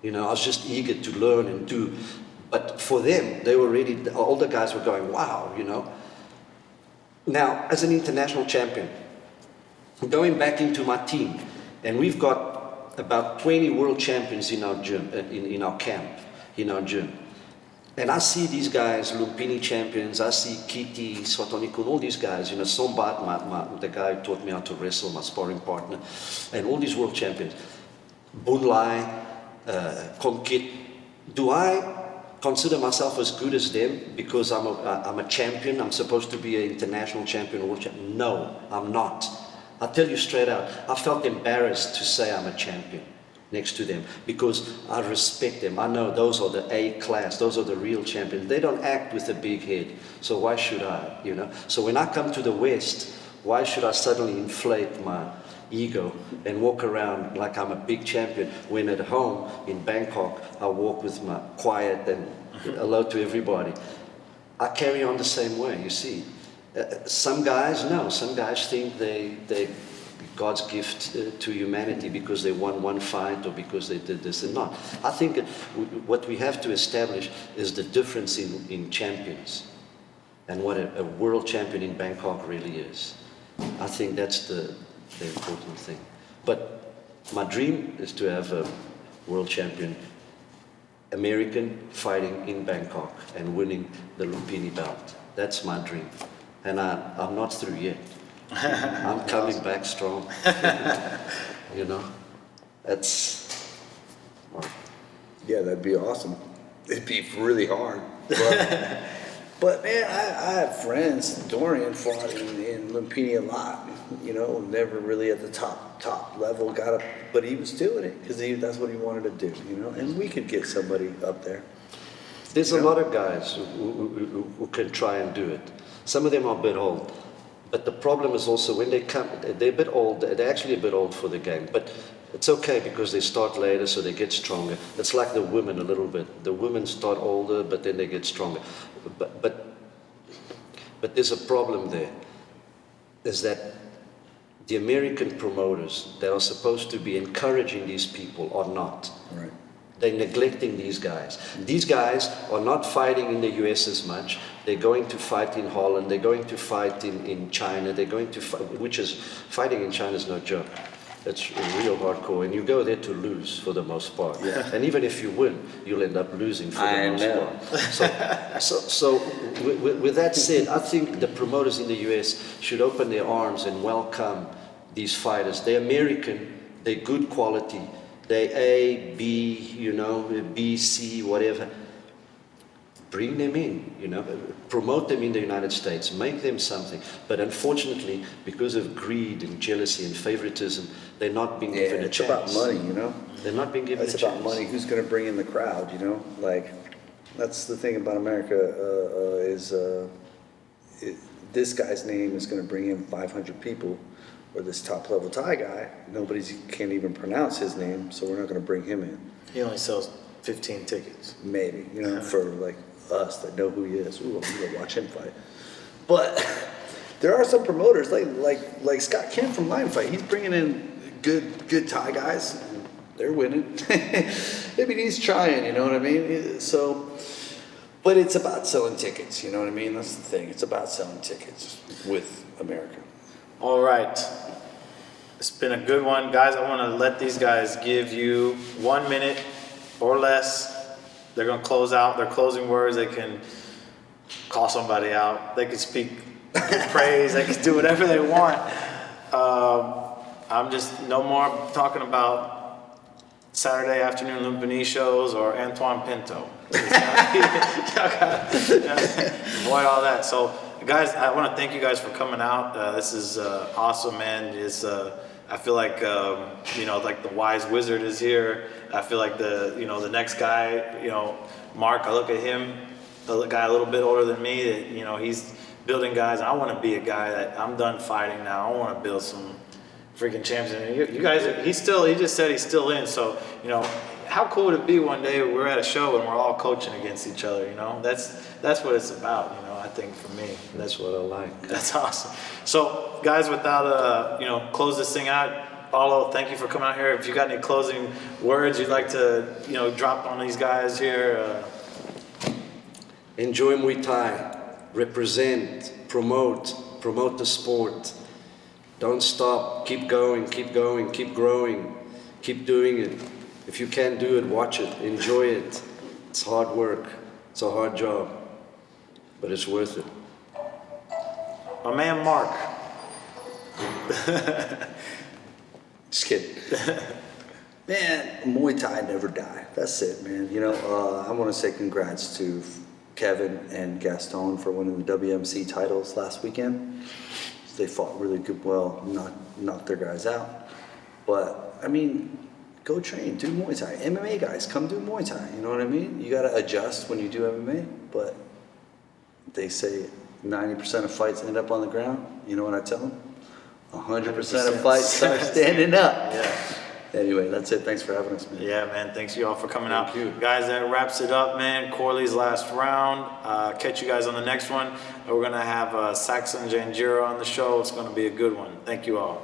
You know, I was just eager to learn and do. But for them, they were ready. The older guys were going, wow, you know. Now, as an international champion, going back into my team, And we've got about 20 world champions in our gym, in our camp, in our gym. And I see these guys, Lumpini champions, I see Kiti, Swatonikun, all these guys, Sombat, the guy who taught me how to wrestle, my sparring partner, and all these world champions. Bunlai, Konkit. Do I consider myself as good as them because I'm a champion? I'm supposed to be an international champion, world champion? No, I'm not. I'll tell you straight out, I felt embarrassed to say I'm a champion next to them because I respect them. I know those are the A class, those are the real champions. They don't act with a big head, so why should I, So when I come to the West, why should I suddenly inflate my ego and walk around like I'm a big champion when at home in Bangkok I walk with my quiet and hello to everybody? I carry on the same way, you see. Some guys, no, some guys think they God's gift to humanity because they won one fight or because they did this and not. I think what we have to establish is the difference in champions and what a world champion in Bangkok really is. I think that's the important thing. But my dream is to have a world champion American fighting in Bangkok and winning the Lumpini belt. That's my dream. And I'm not through yet. I'm coming back strong. That's... Yeah, that'd be awesome. It'd be really hard. But man, I have friends. Dorian fought in Lumpini a lot. Never really at the top level, but he was doing it because that's what he wanted to do. And we could get somebody up there. There's a lot of guys who can try and do it. Some of them are a bit old. But the problem is also when they come, they're a bit old, they're actually a bit old for the game. But it's okay because they start later, so they get stronger. It's like the women a little bit. The women start older, but then they get stronger. But there's a problem there, is that the American promoters that are supposed to be encouraging these people are not. Right. They're neglecting these guys. These guys are not fighting in the US as much. They're going to fight in Holland. They're going to fight in China. They're going to fight, fighting in China is no joke. It's real hardcore. And you go there to lose for the most part. Yeah. And even if you win, you'll end up losing for the most part. So with that said, I think the promoters in the US should open their arms and welcome these fighters. They're American. They're good quality. They A, B, B, C, whatever. Bring them in, promote them in the United States, make them something. But unfortunately, because of greed and jealousy and favoritism, they're not being given a chance. It's about money, They're not being given a chance. It's about money. Who's going to bring in the crowd, Like, that's the thing about America this guy's name is going to bring in 500 people. Or this top-level Thai guy, can't even pronounce his name, so we're not going to bring him in. He only sells 15 tickets. Maybe, for like us that know who he is. Ooh, I'm going to watch him fight. But there are some promoters, like Scott Kent from Lion Fight. He's bringing in good Thai guys. They're winning. Maybe he's trying, you know what I mean? So, but it's about selling tickets, you know what I mean? That's the thing. It's about selling tickets with America. All right. It's been a good one. Guys, I want to let these guys give you 1 minute or less. They're going to close out their closing words. They can call somebody out. They can speak praise. They can do whatever they want. I'm just no more talking about Saturday afternoon Lumpini shows or Antoine Pinto. Avoid all that. So, guys, I want to thank you guys for coming out. This is awesome, man. I feel like like the wise wizard is here. I feel like the next guy, Mark. I look at him, the guy a little bit older than me. That he's building guys. I want to be a guy that I'm done fighting now. I want to build some freaking champions. And you guys, he just said he's still in. So how cool would it be one day we're at a show and we're all coaching against each other? That's what it's about. I think for me, that's what I like. That's awesome. So, guys, without close this thing out. Paulo, thank you for coming out here. If you got any closing words you'd like to drop on these guys here. Enjoy Muay Thai. Represent. Promote the sport. Don't stop. Keep going, keep going, keep growing, keep doing it. If you can't do it, watch it, enjoy it. It's hard work. It's a hard job, but it's worth it. My man Mark. Just kidding. Man, Muay Thai never die. That's it, man. You know, I want to say congrats to Kevin and Gaston for winning the WMC titles last weekend. They fought really good, well, knocked their guys out. But, I mean, go train, do Muay Thai. MMA guys, come do Muay Thai, you know what I mean? You got to adjust when you do MMA, but they say 90% of fights end up on the ground. You know what I tell them? 100% of fights start standing up. Yeah. Anyway, that's it. Thanks for having us, man. Yeah, man. Thanks you all for coming out. Thank you. Guys, that wraps it up, man. Corley's last round. Catch you guys on the next one. We're going to have Saxon Janjira on the show. It's going to be a good one. Thank you all.